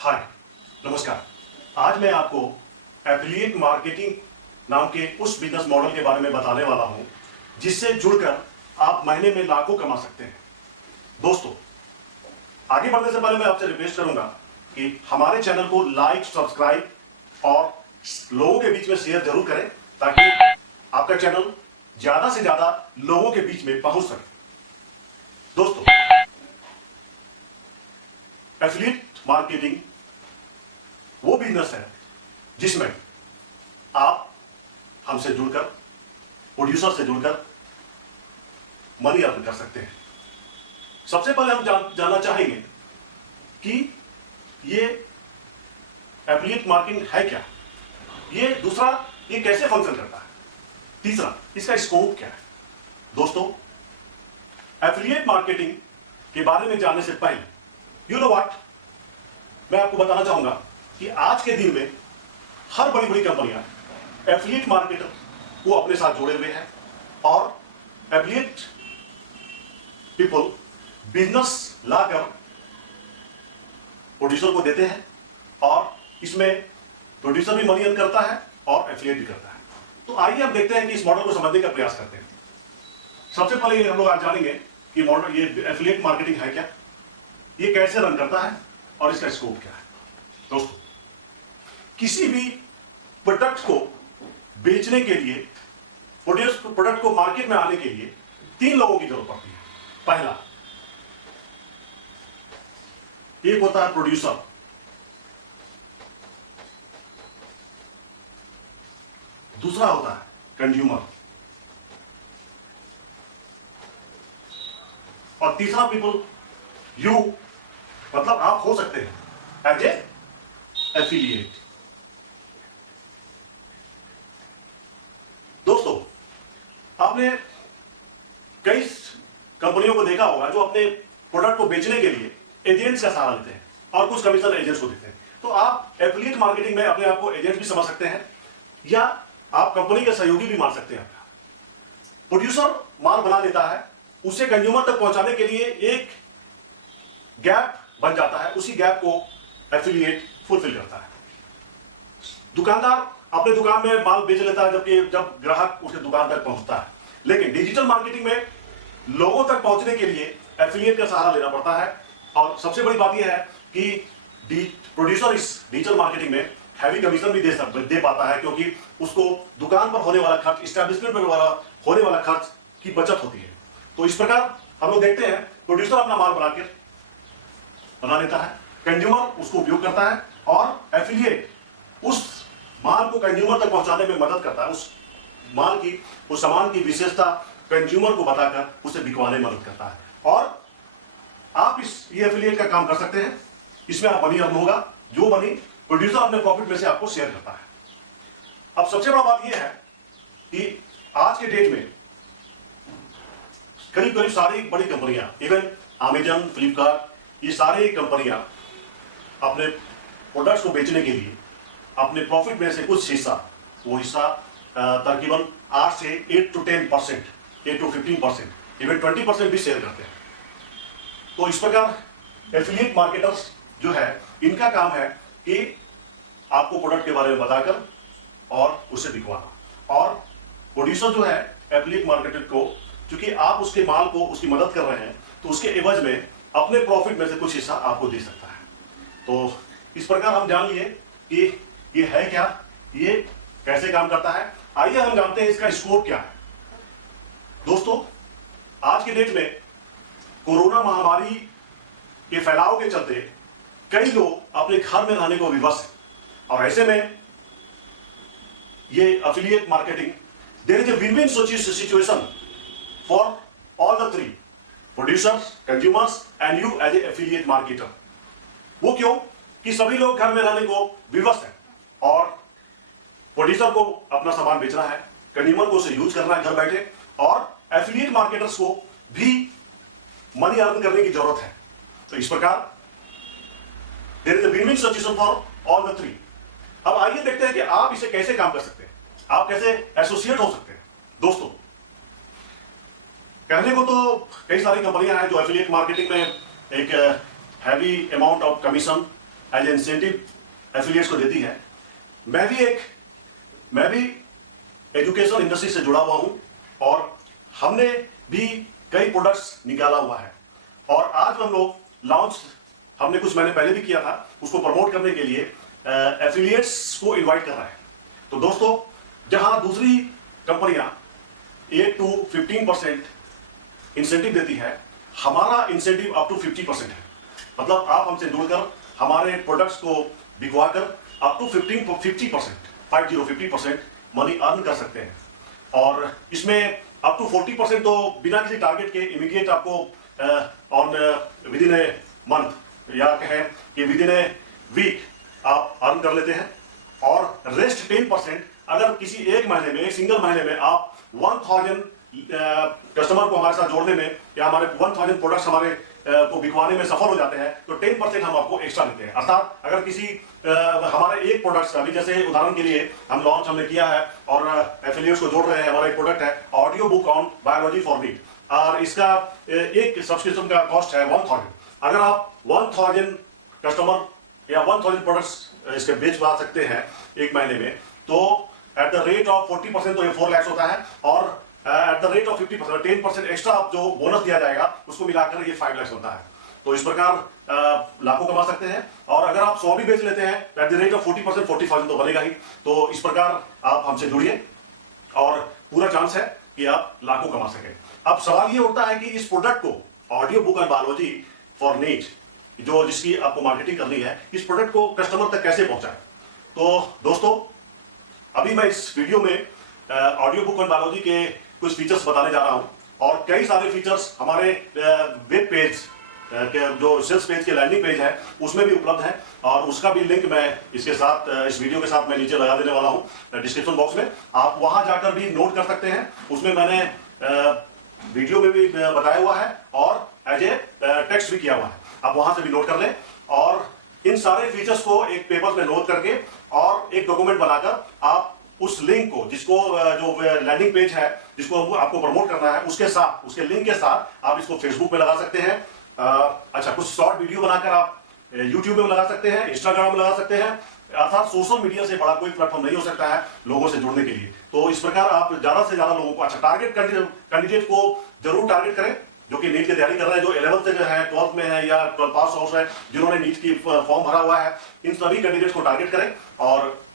हाय, नमस्कार। आज मैं आपको एफिलिएट मार्केटिंग नाम के उस बिजनेस मॉडल के बारे में बताने वाला हूं जिससे जुड़कर आप महीने में लाखों कमा सकते हैं। दोस्तों, आगे बढ़ने से पहले मैं आपसे रिक्वेस्ट करूंगा कि हमारे चैनल को लाइक, सब्सक्राइब और लोगों के बीच में शेयर जरूर करें ताकि आपका चैनल ज्यादा से ज्यादा लोगों के बीच में पहुंच सके। दोस्तों, एफिलिएट मार्केटिंग वो बिजनेस है जिसमें आप हमसे जुड़कर, प्रोड्यूसर से जुड़कर मनी अर्न कर सकते हैं। सबसे पहले हम जानना चाहेंगे कि ये एफिलिएट मार्केटिंग है क्या, ये दूसरा ये कैसे फंक्शन करता है, तीसरा इसका स्कोप क्या है। दोस्तों, एफिलिएट मार्केटिंग के बारे में जानने से पहले यू नो व्हाट, मैं आपको बताना चाहूंगा कि आज के दिन में हर बड़ी बड़ी कंपनियां एफिलिएट मार्केटर को अपने साथ जोड़े हुए हैं और एफिलिएट पीपल बिजनेस लाकर प्रोड्यूसर को देते हैं और इसमें प्रोड्यूसर भी मनी अर्न करता है और एफिलिएट भी करता है। तो आइए हम देखते हैं कि इस मॉडल को समझने का प्रयास करते हैं। सबसे पहले हम लोग आज जानेंगे कि मॉडल ये एफिलिएट मार्केटिंग है क्या, ये कैसे रन करता है और इसका स्कोप क्या है। दोस्तों, किसी भी प्रोडक्ट को बेचने के लिए, प्रोडक्ट को मार्केट में आने के लिए तीन लोगों की जरूरत पड़ती है। पहला, एक होता है प्रोड्यूसर, दूसरा होता है कंज्यूमर और तीसरा पीपल, यू, मतलब आप हो सकते हैं एज ए एफिलिएट। दोस्तों, आपने कई कंपनियों को देखा होगा जो अपने प्रोडक्ट को बेचने के लिए एजेंट्स का सहारा लेते हैं और कुछ कमीशन एजेंट्स को देते हैं। तो आप एफिलिएट मार्केटिंग में अपने आप को एजेंट भी समझ सकते हैं या आप कंपनी के सहयोगी भी मान सकते हैं। प्रोड्यूसर माल बना लेता है, उसे कंज्यूमर तक पहुंचाने के लिए एक गैप बन जाता है, उसी गैप को एफिलिएट फुलफिल करता है। दुकानदार अपने दुकान में माल बेच लेता है जब ग्राहक उसके दुकान तक पहुंचता है, लेकिन डिजिटल मार्केटिंग में लोगों तक पहुंचने के लिए एफिलिएट का सहारा लेना पड़ता है। और सबसे बड़ी बात यह है कि प्रोड्यूसर इस डिजिटल मार्केटिंग में हैवी कमीशन भी दे पाता है, क्योंकि उसको दुकान पर होने वाला खर्च, इस्टेब्लिशमेंट पर होने वाला खर्च की बचत होती है। तो इस प्रकार हम लोग देखते हैं प्रोड्यूसर अपना माल बना लेता है, कंज्यूमर उसको उपयोग करता है और एफिलिएट उस माल को कंज्यूमर तक पहुंचाने में मदद करता है। उस माल की, उस सामान की विशेषता कंज्यूमर को बताकर उसे बिकवाने में मदद करता है और आप ये एफिलिएट का काम कर सकते हैं। इसमें आप मनी अर्न होगा, जो मनी प्रोड्यूसर अपने प्रॉफिट में से आपको शेयर करता है। अब सबसे बड़ा बात यह है कि आज के डेट में करीब करीब सारी बड़ी कंपनियां, इवन अमेजन, फ्लिपकार्ट, ये सारी कंपनियां अपने प्रोडक्ट्स को बेचने के लिए अपने प्रॉफिट में से कुछ हिस्सा, वो हिस्सा तकरीबन 8 से 8 to 10%, 8 to 15%, इवन 20% भी शेयर करते हैं। तो इस प्रकार एफिलिएट मार्केटर्स जो है, इनका काम है कि आपको प्रोडक्ट के बारे में बताकर और उसे बिकवाना। और प्रोड्यूसर जो है एफिलिएट मार्केटर को, क्योंकि आप उसके माल को, उसकी मदद कर रहे हैं, तो उसके एवज में अपने प्रॉफिट में से कुछ हिस्सा आपको दे सकता है। तो इस प्रकार हम जान लिए कि ये है क्या, ये कैसे काम करता है। आइए हम जानते हैं इसका स्कोप क्या है। दोस्तों, आज के डेट में कोरोना महामारी के फैलाव के चलते कई लोग अपने घर में रहने को विवश हैं और ऐसे में ये affiliate marketing, there is a win win situation for all the three, producers, consumers and you as a affiliate marketer. वो क्यों कि सभी लोग घर में रहने को विवश हैं और प्रोड्यूसर को अपना सामान बेचना है, कंज्यूमर को उसे यूज करना है घर बैठे, और एफिलिएट मार्केटर्स को भी मनी अर्न करने की जरूरत है। तो इस प्रकार there is a win win situation for all the three. अब आइए देखते हैं कि आप इसे कैसे काम कर सकते हैं, आप कैसे एसोसिएट हो सकते हैं। दोस्तों, कहने को तो कई सारी कंपनियां हैं जो एफिलिएट मार्केटिंग में एक heavy amount of commission as incentive affiliates को देती है। मैं भी एजुकेशन इंडस्ट्री से जुड़ा हुआ हूं और हमने भी कई प्रोडक्ट्स निकाला हुआ है और आज हम लोग लॉन्च हमने कुछ महीने पहले भी किया था, उसको प्रमोट करने के लिए एफिलिएट्स को इनवाइट कर रहा है। तो दोस्तों, जहां दूसरी कंपनियां 8 to 15% इंसेंटिव देती है, हमारा इंसेंटिव अप टू 50% है। मतलब आप हमसे जुड़कर हमारे प्रोडक्ट्स को बिकवाकर अप टू 50% मनी अर्न कर सकते हैं। और इसमें अप टू 40% तो बिना किसी टारगेट के इमीडिएट आपको on with in a month या कहें कि विद इन ए वीक आप अर्न कर लेते हैं। और रेस्ट 10% अगर किसी एक महीने में, एक सिंगल महीने में आप 1000 कस्टमर को हमारे साथ जोड़ने में या हमारे 1000 प्रोडक्ट्स हमारे को बिकवाने में सफल हो जाते हैं तो 10% हम आपको एक्स्ट्रा देते हैं। अर्थात अगर किसी हमारे एक प्रोडक्ट्स अभी जैसे उदाहरण के लिए हमने किया है और एफिलिएट्स को जोड़ रहे हैं, हमारा एक प्रोडक्ट है audio book on biology for need और इसका एक सब्सक्रिप्शन का कॉस्ट है 1000। अगर आप 1000 कस्टमर या 1000 प्रोडक्ट्स इसके बेचवा सकते हैं एक महीने में, तो एट द रेट ऑफ 40% तो ये 4 लाख होता है और at the rate of 50% 10% extra जो बोनस दिया जाएगा उसको मिलाकर ये 5 लाख होता है। तो इस प्रकार लाखों कमा सकते हैं। और अगर आप 100 भी बेच लेते हैं एट द रेट ऑफ 40% 40,000 तो बनेगा ही। तो इस प्रकार आप हमसे जुड़िए और पूरा चांस है कि आप लाखों कमा सकें। अब सवाल ये उठता है कि इस प्रोडक्ट को audio book and biology for need जो जिसकी आपको मार्केटिंग करनी है, इस प्रोडक्ट को कस्टमर तक कैसे पहुंचाएं। तो दोस्तों, अभी मैं इस वीडियो में ऑडियो बुक एंड बायोलॉजी के कुछ फीचर्स बताने जा रहा हूं और कई सारे फीचर्स हमारे वेब पेज के जो सेल्स पेज के लैंडिंग पेज है उसमें भी उपलब्ध है और उसका भी लिंक मैं इसके साथ इस वीडियो के साथ मैं नीचे लगा देने वाला हूं डिस्क्रिप्शन बॉक्स में। आप वहां जाकर भी नोट कर सकते हैं। उसमें मैंने वीडियो में भी बताया हुआ है और एज ए टेक्स्ट भी किया हुआ है। आप वहां से भी नोट कर लें और इन सारे फीचर्स को एक पेपर में नोट करके और एक डॉक्यूमेंट बनाकर आप उस लिंक को जिसको जो लैंडिंग पेज है जिसको आपको प्रमोट करना है उसके लिंक के साथ आप इसको फेसबुक पे लगा सकते हैं। अच्छा, कुछ शॉर्ट वीडियो बनाकर आप यूट्यूब में लगा सकते हैं, इंस्टाग्राम में लगा सकते हैं। अर्थात सोशल मीडिया से बड़ा कोई प्लेटफॉर्म नहीं हो सकता है लोगों से जुड़ने के लिए। तो इस प्रकार आप ज्यादा से ज्यादा लोगों को, अच्छा, टारगेट कैंडिडेट को जरूर टारगेट करें जो कि नीट की तैयारी कर रहे हैं, जो 11th से है, 12th में है या 12 पास आउट है, जिन्होंने नीट की फॉर्म भरा हुआ है, इन सभी कैंडिडेट्स को टारगेट करें। और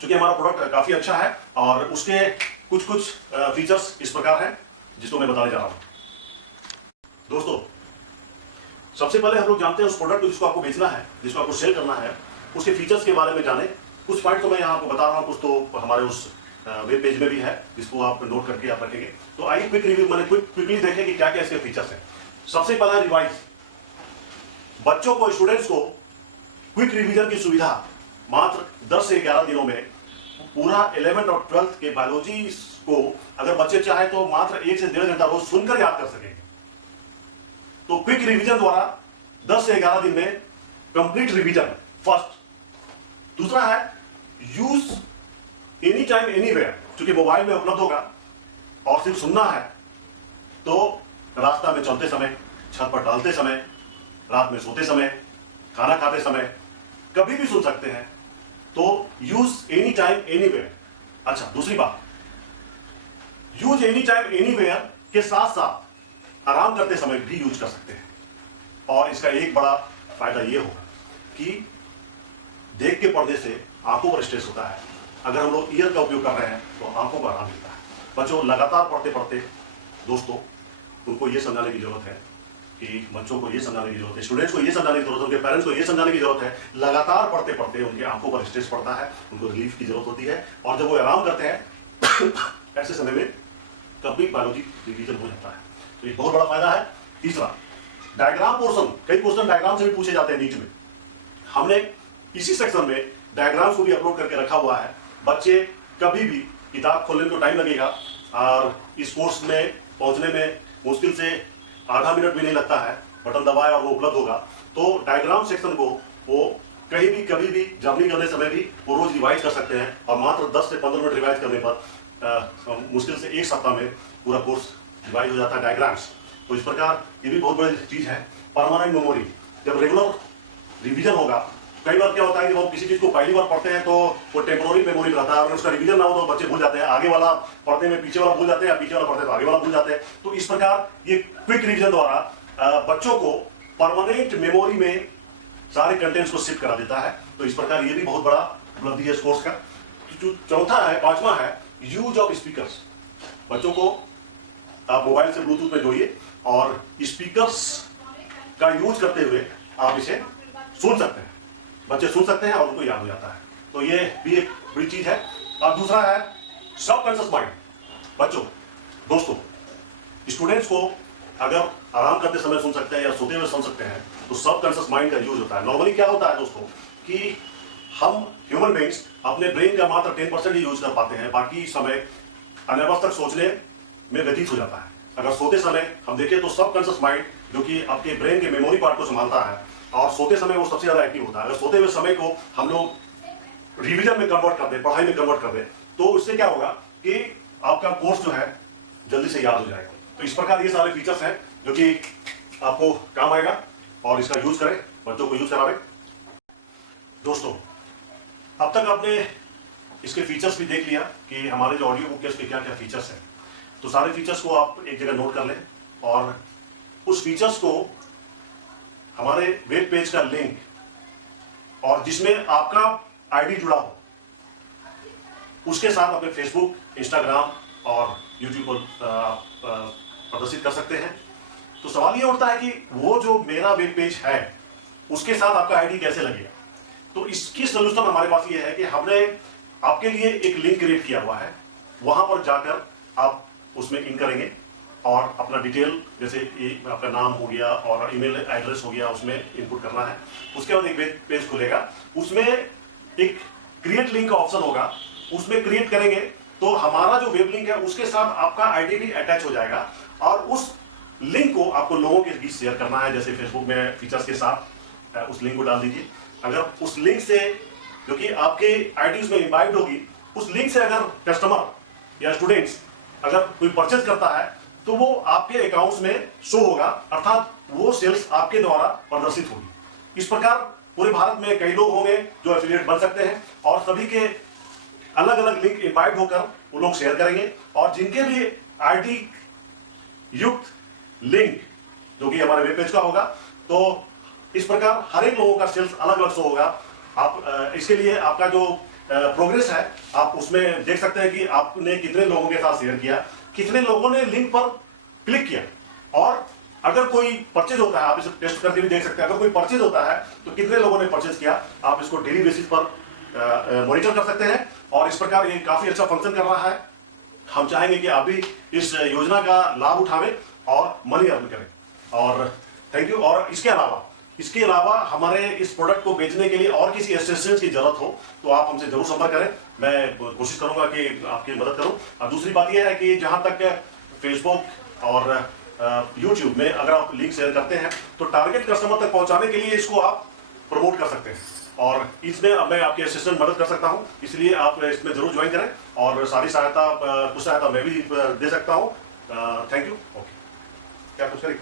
चूंकि हमारा प्रोडक्ट काफी अच्छा है और उसके कुछ फीचर्स इस प्रकार हैं जिसको मैं बताने जा रहा हूं। दोस्तों, सबसे पहले हम लोग जानते हैं उस प्रोडक्ट को जिसको आपको बेचना है, जिसको आपको सेल करना है, उसके फीचर्स के बारे में जाने। कुछ पॉइंट तो मैं यहाँ आपको बता रहा हूँ, कुछ तो हमारे उस वेब पेज में भी है जिसको आप नोट करके आप रखेंगे। तो आइए क्विक रिव्यू, मैंने क्विकली देखें कि क्या क्या इसके फीचर्स हैं। सबसे पहला रिवाइज, बच्चों को, स्टूडेंट्स को क्विक रिवीजन की सुविधा मात्र 10 से 11 दिनों में पूरा 11th और 12th के बायोलॉजी को अगर बच्चे चाहे तो मात्र 1 से 1.5 घंटा रोज सुनकर याद कर सकेंगे। तो क्विक रिवीजन द्वारा 10 से 11 दिन में कंप्लीट रिवीजन फर्स्ट। दूसरा है यूज एनी टाइम एनीवेयर, क्योंकि मोबाइल में उपलब्ध होगा और सिर्फ सुनना है तो रास्ता में चलते समय, छत पर टहलते समय, रात में सोते समय, खाना खाते समय कभी भी सुन सकते हैं। तो यूज एनी टाइम एनीवेयर। अच्छा, दूसरी बात, यूज एनी टाइम एनीवेयर के साथ साथ आराम करते समय भी यूज कर सकते हैं। और इसका एक बड़ा फायदा यह होगा कि देख के पर्दे से आंखों पर स्ट्रेस होता है, अगर हम लोग ईयर का उपयोग कर रहे हैं तो आंखों पर आराम मिलता है। बच्चों लगातार पढ़ते पढ़ते, दोस्तों, उनको ये समझाने की जरूरत है कि बच्चों को ये समझाने की जरूरत है, स्टूडेंट्स को ये समझाने की जरूरत है, उनके पेरेंट्स को ये समझाने की जरूरत है, लगातार पढ़ते पढ़ते उनकी आंखों पर स्ट्रेस पड़ता है, उनको रिलीफ की जरूरत होती है। और जब वो आराम करते हैं ऐसे समय में कंप्लीट बायोलॉजी रिवीजन हो जाता है। तो ये बहुत बड़ा फायदा है। तीसरा, डायग्राम पोर्शन, कई क्वेश्चन डायग्राम से भी पूछे जाते हैं नीट में। हमने इसी सेक्शन में डायग्राम्स को भी अपलोड करके रखा हुआ है। बच्चे कभी भी किताब खोलने को टाइम लगेगा और इस कोर्स में पहुंचने में मुश्किल से आधा मिनट भी नहीं लगता है, बटन दबाए और वो उपलब्ध होगा। तो डायग्राम सेक्शन को वो कहीं भी कभी भी जर्नी करने समय भी वो रोज रिवाइज कर सकते हैं और मात्र 10 से 15 मिनट रिवाइज करने पर मुश्किल से एक सप्ताह में पूरा कोर्स रिवाइज हो जाता है डायग्राम्स। तो इस प्रकार ये भी बहुत बड़ी चीज है। परमानेंट मेमोरी, जब रेगुलर रिवीजन होगा कई बार क्या होता है कि हम किसी चीज को पहली बार पढ़ते हैं तो वो टेम्पोररी मेमोरी में रहता है, और उसका रिवीजन ना हो तो बच्चे भूल जाते हैं, आगे वाला पढ़ने में पीछे वाला भूल जाते हैं, या पीछे वाला पढ़ते हैं तो आगे वाला भूल जाते हैं। तो इस प्रकार ये क्विक रिवीजन द्वारा बच्चों को परमानेंट मेमोरी में सारे कंटेंट्स को शिफ्ट करा देता है। तो इस प्रकार ये भी बहुत बड़ा उपलब्धि है इस कोर्स का। जो चौथा है, पांचवा है यूज ऑफ स्पीकर्स। बच्चों को आप मोबाइल से ब्लूटूथ में जोड़िए और स्पीकर्स का यूज करते हुए आप इसे सुन सकते हैं, बच्चे सुन सकते हैं और उनको याद हो जाता है। तो ये भी एक बड़ी चीज है। और दूसरा है सबकॉन्शियस माइंड। बच्चों, दोस्तों, स्टूडेंट्स को अगर आराम करते समय सुन सकते हैं या सोते हुए सुन सकते हैं तो सबकॉन्शियस माइंड का यूज होता है। नॉर्मली क्या होता है दोस्तों कि हम ह्यूमन बीइंग्स अपने ब्रेन का मात्र 10% ही यूज कर पाते हैं, बाकी समय अनावश्यक सोचने में व्यतीत हो जाता है। अगर सोते समय हम देखें तो सबकॉन्शियस माइंड जो कि आपके ब्रेन के मेमोरी पार्ट को संभालता है और सोते समय वो सबसे ज्यादा एक्टिव होता है। अगर सोते हुए समय को हम लोग रिवीजन में कन्वर्ट कर दें, पढ़ाई में कन्वर्ट कर दें, तो इससे क्या होगा कि आपका कोर्स जो है जल्दी से याद हो जाएगा। तो इस प्रकार ये सारे फीचर्स हैं जो कि आपको काम आएगा, और इसका यूज करें, बच्चों को यूज करावे। दोस्तों, अब तक आपने इसके फीचर्स भी देख लिया कि हमारे जो ऑडियो बुक के उसके क्या क्या फीचर्स हैं। तो सारे फीचर्स को आप एक जगह नोट कर लें और उस फीचर्स को हमारे वेब पेज का लिंक और जिसमें आपका आईडी जुड़ा हो उसके साथ अपने फेसबुक, इंस्टाग्राम और यूट्यूब पर प्रदर्शित कर सकते हैं। तो सवाल ये उठता है कि वो जो मेरा वेब पेज है उसके साथ आपका आईडी कैसे लगेगा। तो इसकी सोल्यूशन हमारे पास ये है कि हमने आपके लिए एक लिंक क्रिएट किया हुआ है। वहां पर जाकर आप उसमें इन करेंगे और अपना डिटेल, जैसे आपका नाम हो गया और ईमेल एड्रेस हो गया, उसमें इनपुट करना है। उसके बाद एक वेब पेज खुलेगा, उसमें एक क्रिएट लिंक का ऑप्शन होगा, उसमें क्रिएट करेंगे तो हमारा जो वेब लिंक है उसके साथ आपका आईडी भी अटैच हो जाएगा और उस लिंक को आपको लोगों के बीच शेयर करना है। जैसे फेसबुक में फीचर्स के साथ उस लिंक को डाल दीजिए। अगर उस लिंक से, जो कि आपके आईडी उसमें इनवाइट होगी, उस लिंक से अगर कस्टमर या स्टूडेंट्स अगर कोई परचेज करता है तो वो आपके अकाउंट्स में शो होगा, अर्थात वो सेल्स आपके द्वारा प्रदर्शित होगी। इस प्रकार पूरे भारत में कई लोग होंगे जो एफिलिएट बन सकते हैं और सभी के अलग अलग लिंक इनवाइट होकर वो लोग शेयर करेंगे, और जिनके भी आईडी युक्त लिंक जो कि हमारे वेब पेज का होगा, तो इस प्रकार हर एक लोगों का सेल्स अलग अलग शो होगा। आप इसके लिए आपका जो प्रोग्रेस है आप उसमें देख सकते हैं कि आपने कितने लोगों के साथ शेयर किया, कितने लोगों ने लिंक पर क्लिक किया, और अगर कोई परचेज होता है आप इसे टेस्ट करके भी देख सकते हैं। अगर कोई परचेज होता है तो कितने लोगों ने परचेज किया, आप इसको डेली बेसिस पर मॉनिटर कर सकते हैं। और इस प्रकार ये काफी अच्छा फंक्शन कर रहा है। हम चाहेंगे कि आप भी इस योजना का लाभ उठावें और मनी अर्न करें। और थैंक यू। और इसके अलावा हमारे इस प्रोडक्ट को बेचने के लिए और किसी असिस्टेंस की जरूरत हो तो आप हमसे जरूर संपर्क करें। मैं कोशिश करूंगा कि आपकी मदद करूं। और दूसरी बात यह है कि जहां तक फेसबुक और यूट्यूब में अगर आप लिंक शेयर करते हैं तो टारगेट कस्टमर तक पहुंचाने के लिए इसको आप प्रमोट कर सकते हैं, और इसमें मैं आपकी असिस्टेंट मदद कर सकता हूं। इसलिए आप इसमें जरूर ज्वाइन करें और सारी सहायता, कुछ सहायता मैं भी दे सकता हूं। Thank you. ओके, क्या कुछ करें?